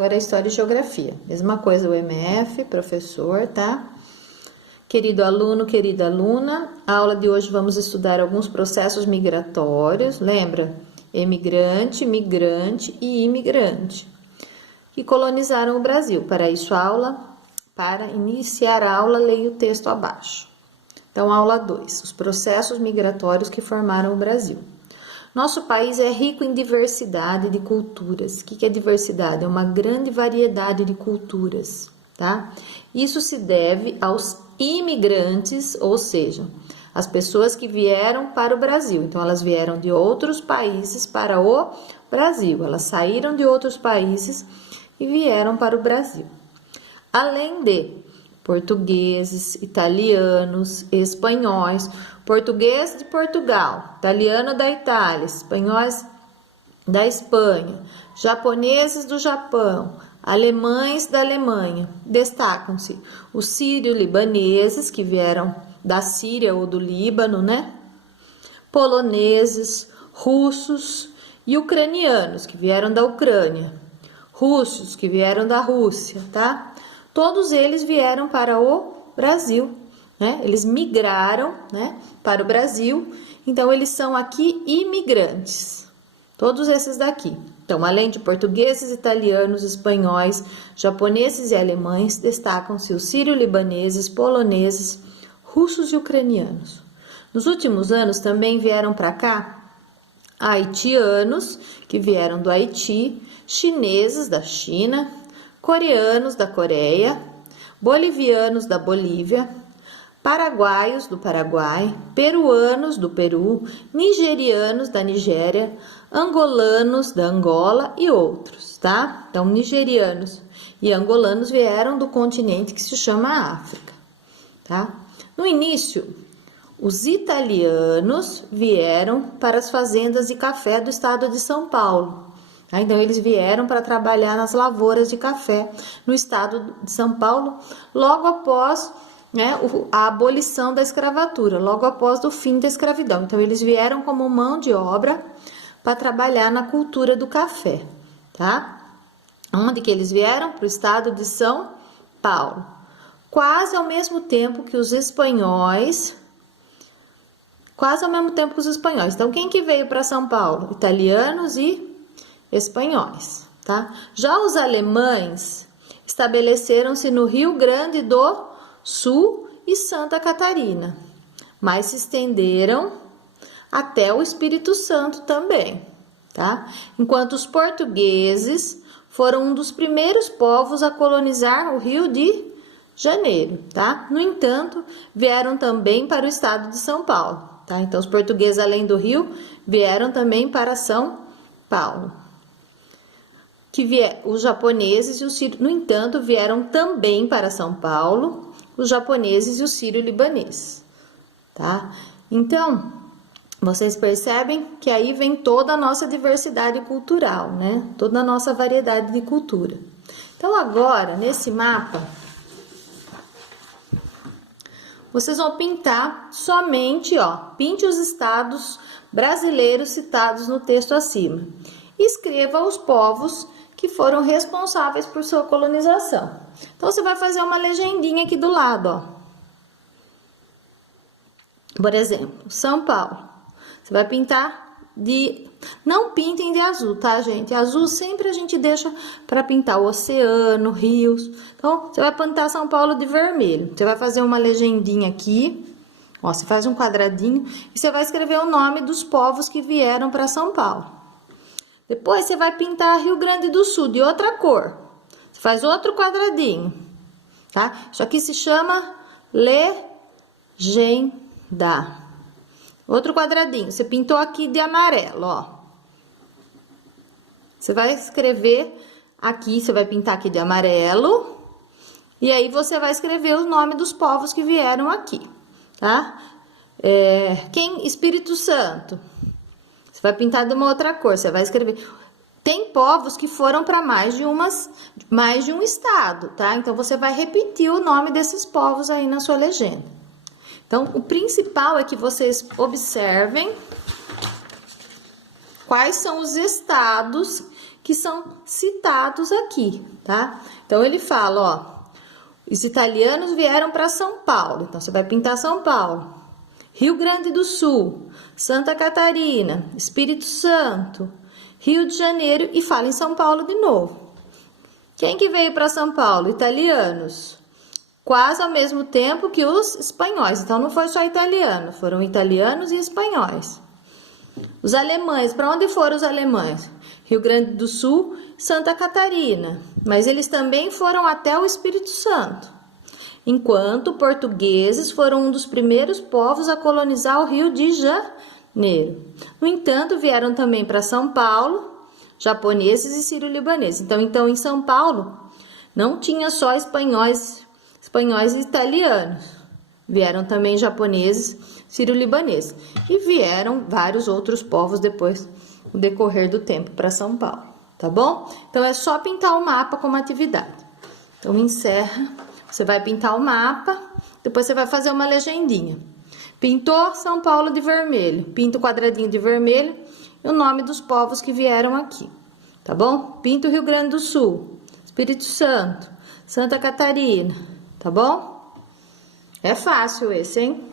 agora é História e Geografia. Mesma coisa o MF, professor, tá? Querido aluno, querida aluna, a aula de hoje vamos estudar alguns processos migratórios, lembra? Emigrante, migrante e imigrante, que colonizaram o Brasil. Para iniciar a aula, leia o texto abaixo. Então, aula 2, os processos migratórios que formaram o Brasil. Nosso país é rico em diversidade de culturas. O que é diversidade? É uma grande variedade de culturas, tá? Isso se deve aos imigrantes, ou seja, as pessoas que vieram para o Brasil. Então, elas vieram de outros países para o Brasil. Elas saíram de outros países e vieram para o Brasil. Além de portugueses, italianos, espanhóis, português de Portugal, italiano da Itália, espanhóis da Espanha, japoneses do Japão, alemães da Alemanha. Destacam-se os sírio-libaneses, que vieram da Síria ou do Líbano, né? Poloneses, russos e ucranianos, que vieram da Ucrânia. Russos, que vieram da Rússia, tá? Todos eles vieram para o Brasil, né? Eles migraram, né, para o Brasil, então eles são aqui imigrantes, todos esses daqui. Então, além de portugueses, italianos, espanhóis, japoneses e alemães, destacam-se os sírio-libaneses, poloneses, russos e ucranianos. Nos últimos anos também vieram para cá haitianos, que vieram do Haiti, chineses da China, coreanos da Coreia, bolivianos da Bolívia, paraguaios do Paraguai, peruanos do Peru, nigerianos da Nigéria, angolanos da Angola e outros, tá? Então, nigerianos e angolanos vieram do continente que se chama África, tá? No início, os italianos vieram para as fazendas de café do estado de São Paulo. Então, eles vieram para trabalhar nas lavouras de café no estado de São Paulo, logo após, né, a abolição da escravatura, logo após o fim da escravidão. Então, eles vieram como mão de obra para trabalhar na cultura do café, tá? Onde que eles vieram? Para o estado de São Paulo. Quase ao mesmo tempo que os espanhóis. Então, quem que veio para São Paulo? Italianos e espanhóis, tá? Já os alemães estabeleceram-se no Rio Grande do Sul e Santa Catarina, mas se estenderam até o Espírito Santo também, tá? Enquanto os portugueses foram um dos primeiros povos a colonizar o Rio de Janeiro, tá? No entanto, vieram também para o estado de São Paulo, tá? Então, os portugueses, além do Rio, vieram também para São Paulo. Os japoneses e os sírios, no entanto, vieram também para São Paulo, os japoneses e os sírio-libaneses, tá? Então, vocês percebem que aí vem toda a nossa diversidade cultural, né? Toda a nossa variedade de cultura. Então, agora, nesse mapa, vocês vão pintar somente, pinte os estados brasileiros citados no texto acima. Escreva os povos que foram responsáveis por sua colonização. Então, você vai fazer uma legendinha aqui do lado, Por exemplo, São Paulo. Você vai pintar não pintem de azul, tá, gente? Azul sempre a gente deixa para pintar o oceano, rios. Então, você vai pintar São Paulo de vermelho. Você vai fazer uma legendinha aqui. Você faz um quadradinho e você vai escrever o nome dos povos que vieram para São Paulo. Depois, você vai pintar Rio Grande do Sul de outra cor. Você faz outro quadradinho, tá? Isso aqui se chama legenda. Outro quadradinho. Você pintou aqui de amarelo, Você vai escrever aqui, você vai pintar aqui de amarelo. E aí, você vai escrever o nome dos povos que vieram aqui, tá? Espírito Santo. Você vai pintar de uma outra cor, você vai escrever. Tem povos que foram para mais de um estado, tá? Então, você vai repetir o nome desses povos aí na sua legenda. Então, o principal é que vocês observem quais são os estados que são citados aqui, tá? Então ele fala, ó, os italianos vieram para São Paulo, então você vai pintar São Paulo. Rio Grande do Sul, Santa Catarina, Espírito Santo, Rio de Janeiro e fala em São Paulo de novo. Quem que veio para São Paulo? Italianos. Quase ao mesmo tempo que os espanhóis. Então não foi só italiano, foram italianos e espanhóis. Os alemães, para onde foram os alemães? Rio Grande do Sul, Santa Catarina. Mas eles também foram até o Espírito Santo. Enquanto portugueses foram um dos primeiros povos a colonizar o Rio de Janeiro. No entanto, vieram também para São Paulo, japoneses e sírio-libaneses. Então, em São Paulo, não tinha só espanhóis e italianos. Vieram também japoneses, sírio-libaneses. E vieram vários outros povos depois, no decorrer do tempo, para São Paulo. Tá bom? Então, é só pintar o mapa como atividade. Então, encerra. Você vai pintar o mapa, depois você vai fazer uma legendinha. Pintou São Paulo de vermelho, pinta o quadradinho de vermelho e o nome dos povos que vieram aqui, tá bom? Pinta o Rio Grande do Sul, Espírito Santo, Santa Catarina, tá bom? É fácil esse, hein?